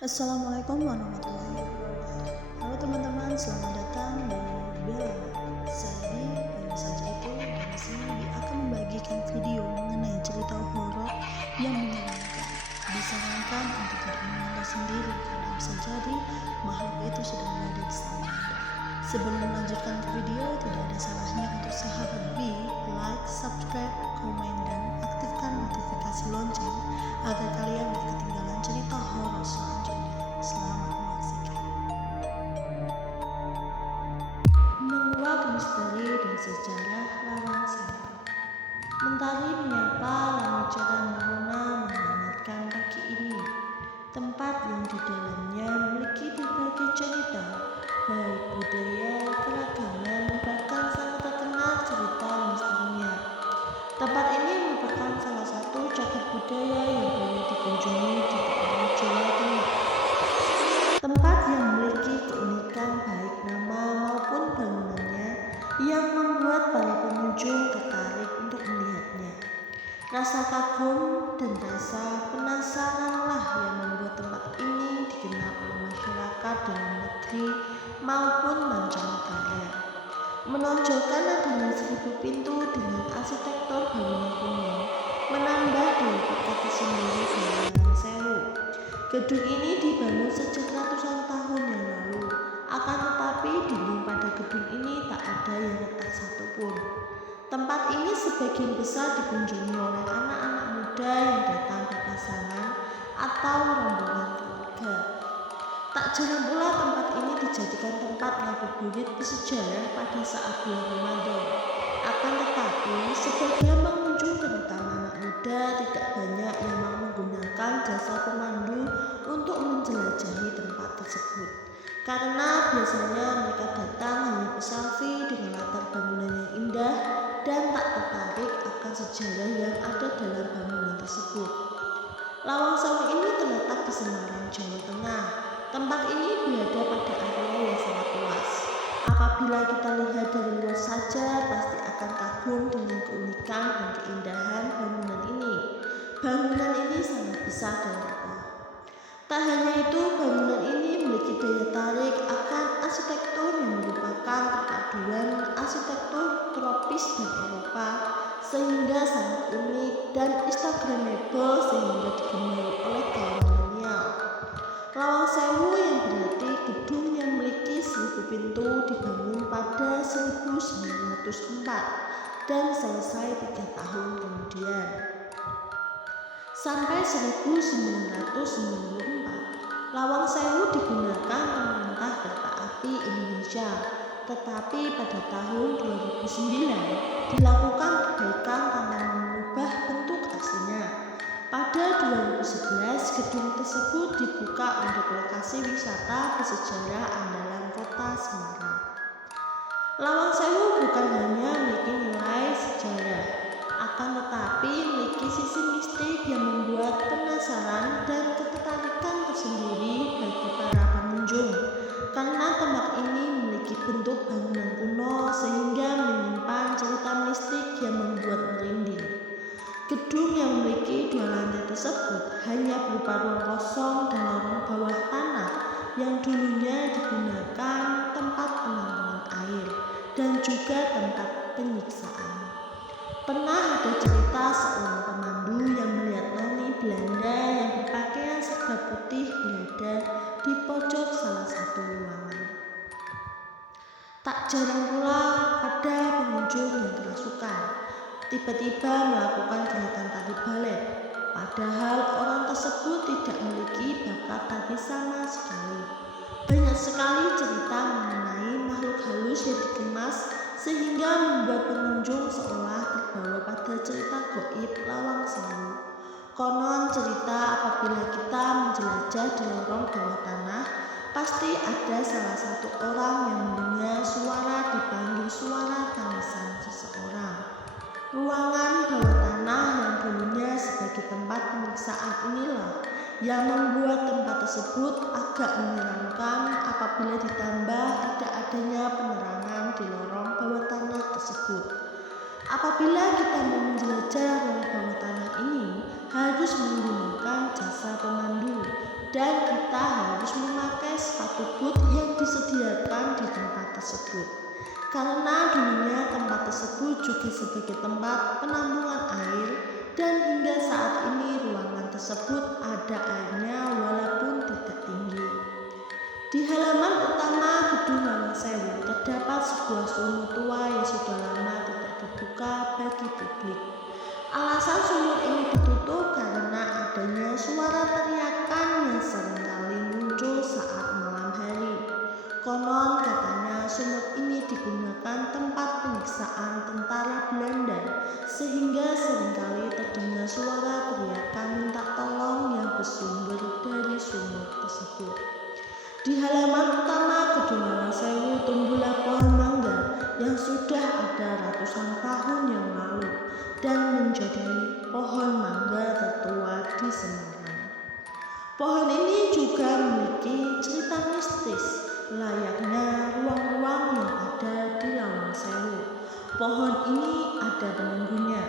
Assalamualaikum warahmatullahi wabarakatuh. Halo teman-teman, selamat datang di Belana. Saya baru saja itu dari sini akan membagikan video mengenai cerita horor yang menyenangkan. Disarankan untuk tidak menonton sendiri karena bisa jadi makhluk itu sedang berada di sana. Sebelum melanjutkan ke video, tidak ada salahnya untuk sahabat B like, subscribe, komen, dan aktifkan notifikasi lonceng agar kalian tidak ketinggalan cerita horor selanjutnya. Selamat menyaksikan. Menguak misteri dan sejarah Lawang Sewu. Mentari menyapa langit cerah merona menghangatkan pagi ini. Tempat yang di dalamnya memiliki berbagai cerita, baik budaya, keragaman, bahkan sangat terkenal cerita misterinya. Tempat ini merupakan salah satu cagar budaya yang banyak dikunjungi di daerah Jawa Tengah. Tempat yang memiliki keunikan baik nama maupun bangunannya yang membuat para pengunjung tertarik untuk melihatnya. Rasa kagum dan rasa penasaranlah yang membuat tempat ini dikenal oleh masyarakat dalam negeri maupun mancanegara. Menonjolkan adanya 1000 pintu dengan arsitektur bangunan kuno menambah daya pikat tersendiri di Lawang Sewu. Gedung ini dibangun sejak ratusan tahun yang lalu, akan tetapi dinding pada gedung ini tak ada yang retak satupun. Tempat ini sebagian besar dikunjungi oleh anak-anak muda yang datang berpasangan atau rombongan keluarga. Tak jarang pula tempat ini dijadikan tempat ngabuburit bersejarah pada saat bulan Ramadan. Akan tetapi, sebagian pengunjung terutama anak muda tidak banyak yang mau menggunakan jasa pemandu untuk menjelajahi tempat tersebut. Karena biasanya mereka datang hanya berselfie dengan latar bangunan yang indah dan tak tertarik akan sejarah yang ada dalam bangunan tersebut. Lawang Sewu ini terletak di Semarang, Jawa Tengah. Tempat ini berada pada area yang sangat luas. Apabila kita lihat dari luar saja, pasti akan kagum dengan keunikan dan keindahan bangunan ini. Bangunan ini sangat besar dan kokoh. Tak hanya itu, bangunan ini memiliki daya tarik akan arsitektur yang merupakan perpaduan arsitektur tropis dan Eropa, sehingga sangat unik dan instagramable sehingga digemari oleh kaum milenial. Lawang Sewu yang berarti gedung yang memiliki 1000 pintu dibangun pada 1904 dan selesai 3 tahun kemudian. Sampai 1994, Lawang Sewu digunakan pemerintah kereta api Indonesia, tetapi pada tahun 2009 dilakukan perbaikan tanpa mengubah bentuk aslinya. Pada 2011, gedung tersebut dibuka untuk lokasi wisata bersejarah andalan kota Semarang. Lawang Sewu bukan hanya memiliki nilai sejarah, akan tetapi memiliki sisi mistik yang membuat penasaran dan ketertarikan tersendiri bagi para pengunjung. Karena tempat ini memiliki bentuk bangunan kuno sehingga menyimpan cerita mistik yang membuat merinding. Gedung yang memiliki 2 lantai tersebut hanya berupa ruang kosong dan lorong bawah tanah yang dulunya digunakan tempat penampungan air dan juga tempat penyiksaan. Pernah ada cerita seorang pemandu yang melihat noni Belanda yang berpakaian serba putih berada di pojok salah satu ruangan. Tak jarang pula ada pengunjung yang kerasukan, tiba-tiba melakukan gerakan tari balet, padahal orang tersebut tidak memiliki bakat tari sama sekali. Banyak sekali cerita mengenai makhluk halus yang dikemas sehingga membuat pengunjung seolah terbawa pada cerita gaib Lawang Sewu. Konon cerita apabila kita menjelajah di lorong bawah tanah, pasti ada salah satu orang yang mendengar suara dipanggil suara tangisan seseorang. Ruangan bawah tanah yang dulunya sebagai tempat penyiksaan inilah yang membuat tempat tersebut agak menyeramkan apabila ditambah tidak adanya penerangan di lorong bawah tanah tersebut. Apabila kita mau menjelajah lorong bawah tanah ini, harus menggunakan jasa pemandu. dan kita harus memakai sepatu boot yang disediakan di tempat tersebut. Karena dulunya tempat tersebut juga sebagai tempat penampungan air dan hingga saat ini ruangan tersebut ada airnya walaupun tidak tinggi. Di halaman utama Gedung Lawang Sewu terdapat sebuah sumur tua yang sudah lama tidak dibuka bagi publik. Alasan sumur ini ditutup karena adanya suara teriakan yang seringkali muncul saat malam hari. Konon katanya sumur ini digunakan tempat penyiksaan tentara Belanda sehingga seringkali terdengar suara teriakan minta tolong yang bersumber dari sumur tersebut. Di halaman utama Gedung Lawang Sewu tumbuhlah pohon mangga yang sudah ada ratusan tahun yang lalu dan menjadi pohon mangga tertua di Semarang. Pohon ini juga memiliki cerita mistis layaknya ruang-ruang yang ada di Lawang Sewu. Pohon ini ada penunggunya.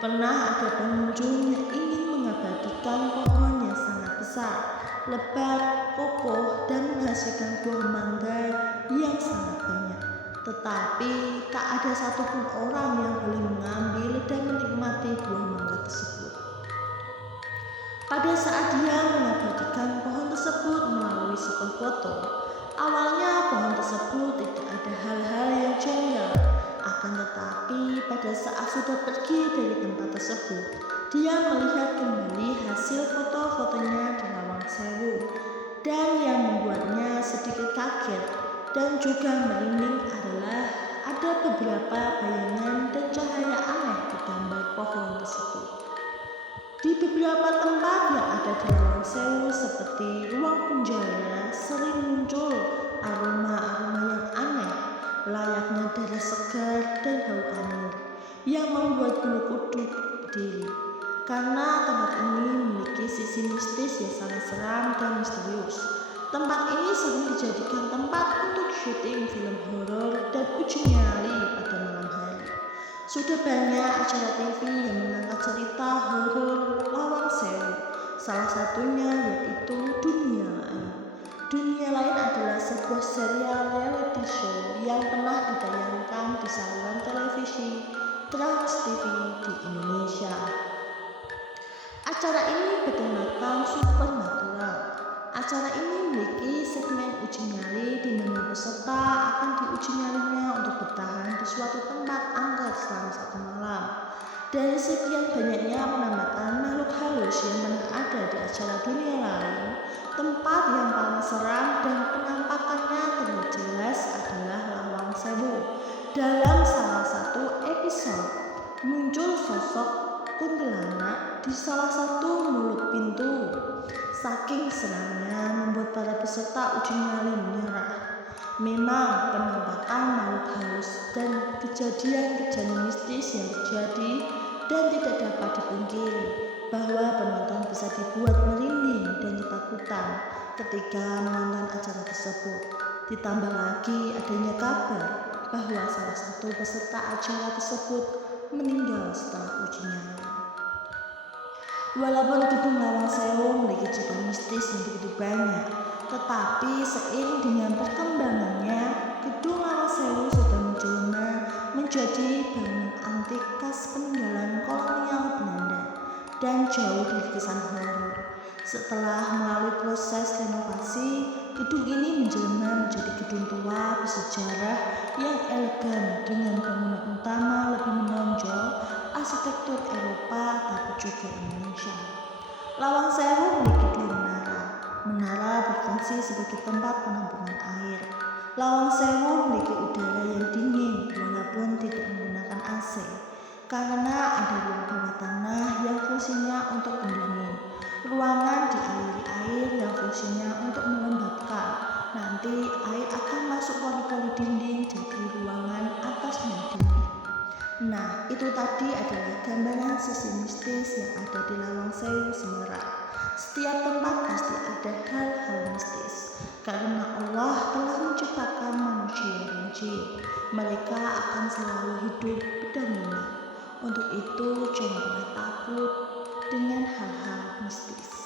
Pernah ada pengunjung yang ingin mengabadikan pohon yang sangat besar, lebat, kokoh, dan menghasilkan buah mangga yang sangat banyak. Tetapi tak ada satupun orang yang boleh mengambil dan menikmati buah mangga tersebut. Pada saat dia mengabadikan pohon tersebut melalui sebuah foto, awalnya pohon tersebut tidak ada hal-hal yang janggal. Akan tetapi pada saat sudah pergi dari tempat tersebut, dia melihat kembali hasil foto-fotonya di Lawang Sewu. Dan yang membuatnya sedikit kaget dan juga merinding adalah ada beberapa bayangan dan cahaya aneh di gambar pohon tersebut. Di beberapa tempat yang ada di Lawang Sewu seperti ruang penjara sering muncul aroma-aroma yang aneh layaknya darah segar dan bau anir yang membuat bulu kuduk berdiri. Karena tempat ini memiliki sisi mistis yang sangat seram dan misterius. Tempat ini sering dijadikan tempat untuk syuting film horor dan uji nyali pada malam hari. Sudah banyak acara TV yang mengangkat cerita horor Lawang Sewu. Salah satunya yaitu Dunia Lain. Dunia Lain adalah sebuah serial reality show yang pernah ditayangkan di saluran televisi Trans TV di Indonesia. Acara ini bertemakan supernatural. Acara ini memiliki segmen uji nyali di mana peserta akan diuji nyalinya untuk bertahan di suatu tempat angker selama 1 malam. Dari sekian banyaknya penampilan makhluk halus yang pernah ada di acara Dunia Lain, tempat yang paling seram dan penampakannya terlihat jelas adalah Lawang Sewu. Dalam salah satu episode, muncul sosok kuntilanak di salah satu mulut pintu. Saking seramnya membuat para peserta uji nyali menyerah. Memang penampakan makhluk halus dan kejadian-kejadian mistis yang terjadi dan tidak dapat dipungkiri bahwa penonton bisa dibuat merinding dan ketakutan ketika menonton acara tersebut. Ditambah lagi adanya kabar bahwa salah satu peserta acara tersebut meninggal setelah uji nyali. Walaupun Gedung Lawang Sewu memiliki cerita mistis yang begitu banyak, tetapi seiring dengan perkembangannya, Gedung Lawang Sewu sudah menjelma menjadi bangunan antik khas peninggalan kolonial Belanda dan jauh dari kesan horor. Setelah melalui proses renovasi, gedung ini menjelma menjadi gedung tua bersejarah yang elegan dengan bangunan utama lebih menonjol arsitektur Eropa tapi juga Indonesia. Lawang Sewu memiliki 2 menara. Menara berfungsi sebagai tempat penampungan air. Lawang Sewu memiliki udara yang dingin walaupun tidak menggunakan AC karena ada ruang bawah tanah yang fungsinya untuk pendingin. Ruangan dialiri air yang fungsinya untuk melembabkan. Nanti air akan masuk pori-pori dinding jadi ruangan atasnya dingin. Nah, itu tadi adalah gambaran sisi mistis yang ada di Lawang Sewu, Semarang. Setiap tempat pasti ada hal-hal mistis. Karena Allah telah menciptakan manusia dan jin. Mereka akan selalu hidup berdampingan. Untuk itu, jangan pernah takut dengan hal-hal mistis.